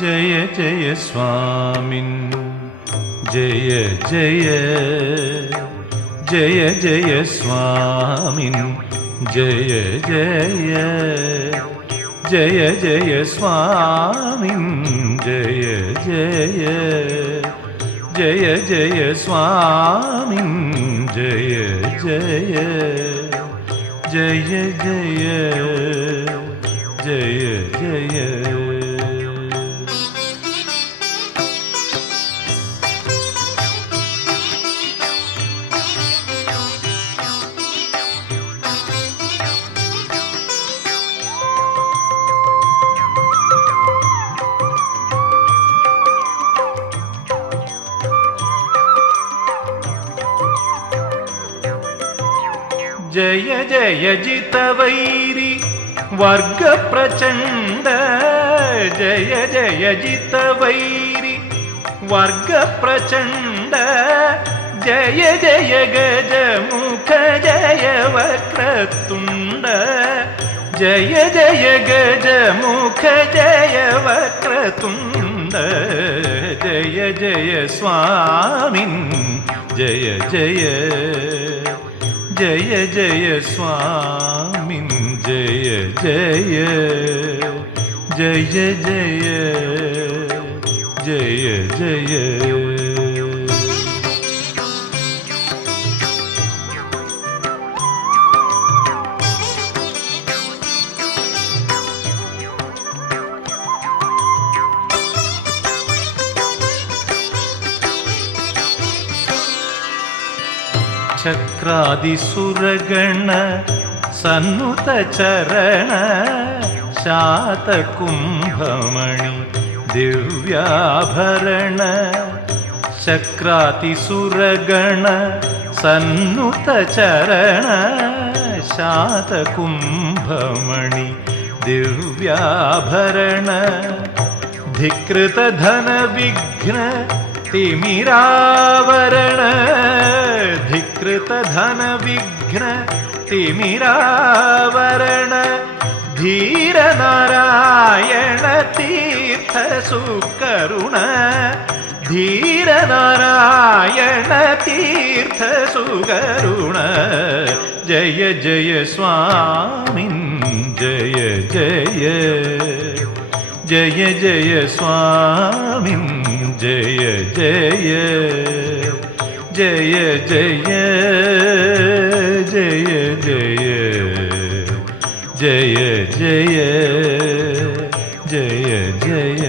ജയ ജയ സ്വാമിൻ ജയ ജയ ജയ ജയ സ്വാമിൻ ജയ ജയ ജയ ജയ സ്വാമിൻ ജയ ജയ ജയ ജയ സ്വാമിൻ ജയ ജയ ജയ ജയ ജയ ജയ. ജയ ജയ ജിതവൈരി വർഗ പ്രചണ്ഡ ജയ ജയ ജിതവൈരി വർഗ പ്രചണ്ഡ ജയ ജയ ഗജമുഖ ജയ വക്രതുണ്ഡ ജയ ജയ ഗജമുഖ ജയ വക്രതുണ്ഡ ജയ ജയ സ്വാമിൻ ജയ ജയ ജയ ജയ സ്വാമിൻ ജയ ജയ ജയ ജയ ജയ ജയ. ചക്രാദിസുരഗണ സന്നുത ചരണ ശാതകുംഭമണി ദിവ്യാഭരണ ചക്രാതിസുരഗണ സന്നുത ചരണ ശാതകുംഭമണി ദിവ്യാഭരണ ധികൃതധന വിഘ്ന തിമിരാവരണ ധികൃതധന വിഘ്ന തിമിരാവരണ ധീരനാരായണ തീർത്ഥ സുകരുണ ധീരനാരായണ തീർത്ഥ സുകരുണ ജയ ജയ സ്വാമിൻ ജയ ജയ ജയ ജയ സ്വാമിൻ ജയ ജയ ജയ ജയ ജയ ജയ ജയ ജയ ജയ ജയ.